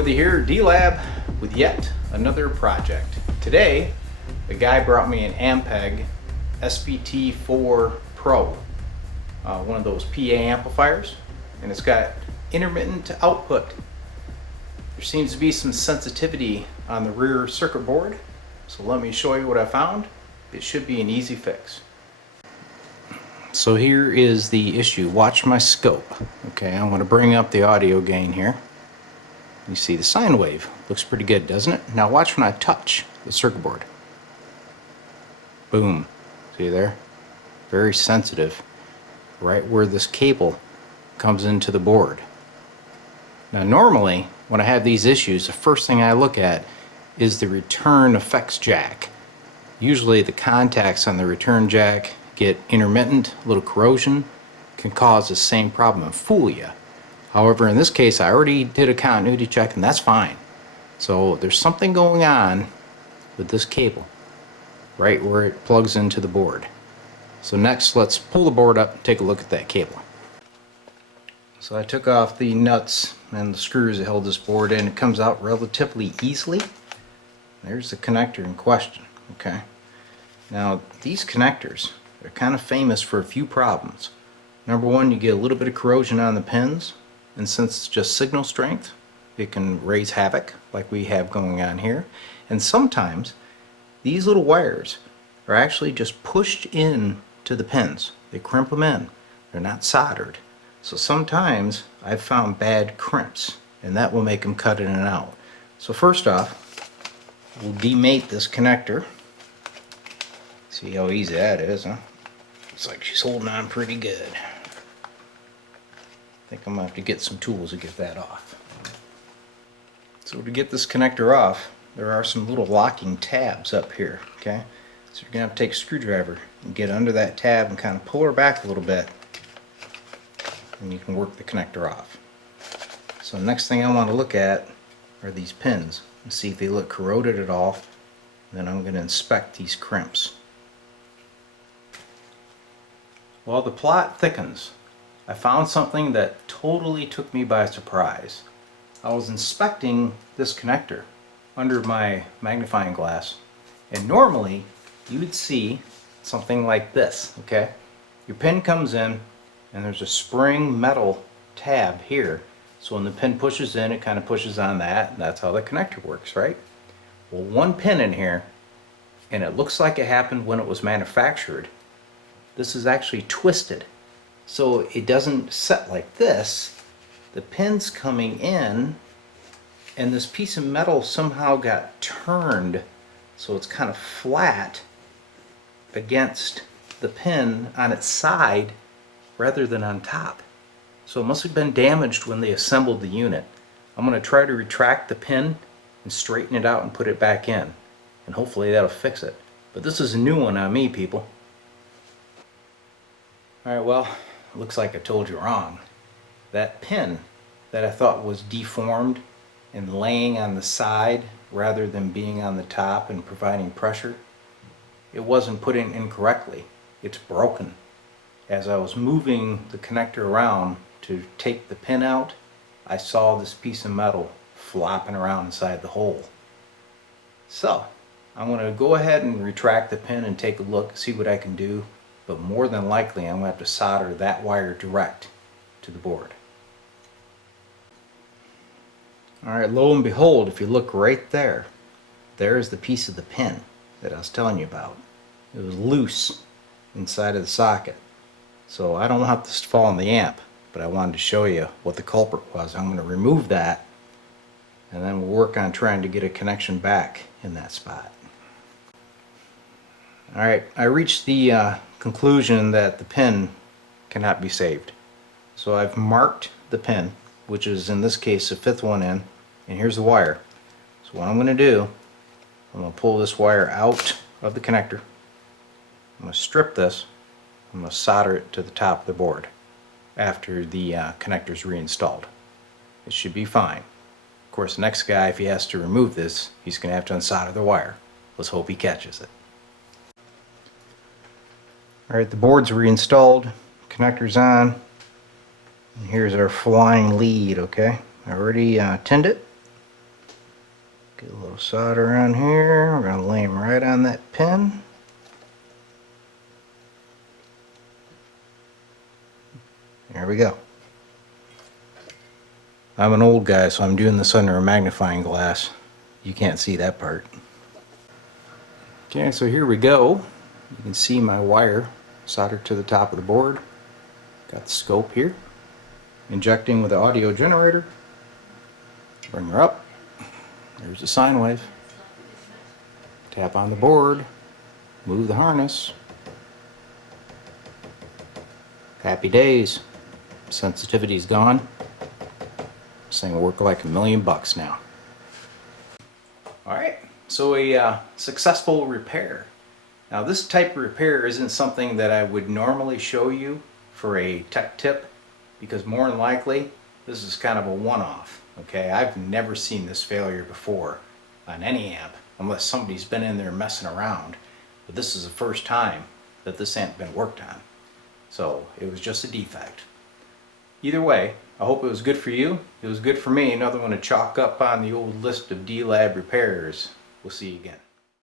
with you here, D-Lab, with yet another project. Today, the guy brought me an Ampeg SVT-4 Pro, one of those PA amplifiers, and it's got intermittent output. There seems to be some sensitivity on the rear circuit board, so let me show you what I found. It should be an easy fix. So here is the issue. Watch my scope. Okay, I'm going to bring up the audio gain here. You see the sine wave. Looks pretty good, doesn't it? Now watch when I touch the circuit board. Boom. See there? Very sensitive. Right where this cable comes into the board. Now normally, when I have these issues, the first thing I look at is the return effects jack. Usually the contacts on the return jack get intermittent, a little corrosion, can cause the same problem and fool you. However, in this case, I already did a continuity check and that's fine. So there's something going on with this cable, right where it plugs into the board. So next, let's pull the board up and take a look at that cable. So I took off the nuts and the screws that held this board in. It comes out relatively easily. There's the connector in question, okay? Now, these connectors, they're kind of famous for a few problems. Number one, you get a little bit of corrosion on the pins, and since it's just signal strength, it can raise havoc like we have going on here. And sometimes these little wires are actually just pushed in to the pins. They crimp them in. They're not soldered. So sometimes I've found bad crimps, and that will make them cut in and out. So first off, we'll demate this connector. See how easy that is, huh? Looks like she's holding on pretty good. I think I'm going to have to get some tools to get that off. So to get this connector off, there are some little locking tabs up here, okay? So you're going to have to take a screwdriver and get under that tab and kind of pull her back a little bit, and you can work the connector off. So next thing I want to look at are these pins and see if they look corroded at all. Then I'm going to inspect these crimps. While the plot thickens, I found something that totally took me by surprise. I was inspecting this connector under my magnifying glass, and normally you would see something like this, okay? Your pin comes in and there's a spring metal tab here, so when the pin pushes in, it kind of pushes on that, and that's how the connector works, right? Well, one pin in here, and it looks like it happened when it was manufactured. This is actually twisted, so it doesn't set like this. The pin's coming in, and this piece of metal somehow got turned so it's kind of flat against the pin on its side rather than on top. So it must have been damaged when they assembled the unit. I'm going to try to retract the pin and straighten it out and put it back in, and hopefully that'll fix it. But this is a new one on me, people. Alright, well, looks like I told you wrong. That pin that I thought was deformed and laying on the side rather than being on the top and providing pressure, it wasn't put in incorrectly. It's broken. As I was moving the connector around to take the pin out, I saw this piece of metal flopping around inside the hole. So, I'm going to go ahead and retract the pin and take a look, see what I can do. But more than likely I'm going to have to solder that wire direct to the board. Alright, lo and behold, if you look right there, there's the piece of the pin that I was telling you about. It was loose inside of the socket. So I don't want this to fall on the amp, but I wanted to show you what the culprit was. I'm going to remove that, and then we'll work on trying to get a connection back in that spot. Alright, I reached the conclusion that the pin cannot be saved. So I've marked the pin, which is in this case the fifth one in, and here's the wire. So what I'm going to do, I'm going to pull this wire out of the connector. I'm going to strip this. I'm going to solder it to the top of the board after the connector's reinstalled. It should be fine. Of course, the next guy, if he has to remove this, he's going to have to unsolder the wire. Let's hope he catches it. Alright, the board's reinstalled, connector's on, and here's our flying lead, okay? I already tinned it, Get a little solder on here. We're going to lay them right on that pin. There we go. I'm an old guy, so I'm doing this under a magnifying glass. You can't see that part. Okay, so here we go. You can see my wire soldered to the top of the board. Got the scope here. Injecting with the audio generator. Bring her up. There's the sine wave. Tap on the board. Move the harness. Happy days. Sensitivity's gone. This thing will work like $1,000,000 now. Alright, so a successful repair. Now this type of repair isn't something that I would normally show you for a tech tip, because more than likely this is kind of a one-off. Okay, I've never seen this failure before on any amp unless somebody's been in there messing around, but this is the first time that this amp been worked on, so it was just a defect. Either way, I hope it was good for you. It was good for me. Another one to chalk up on the old list of D-Lab repairs. We'll see you again.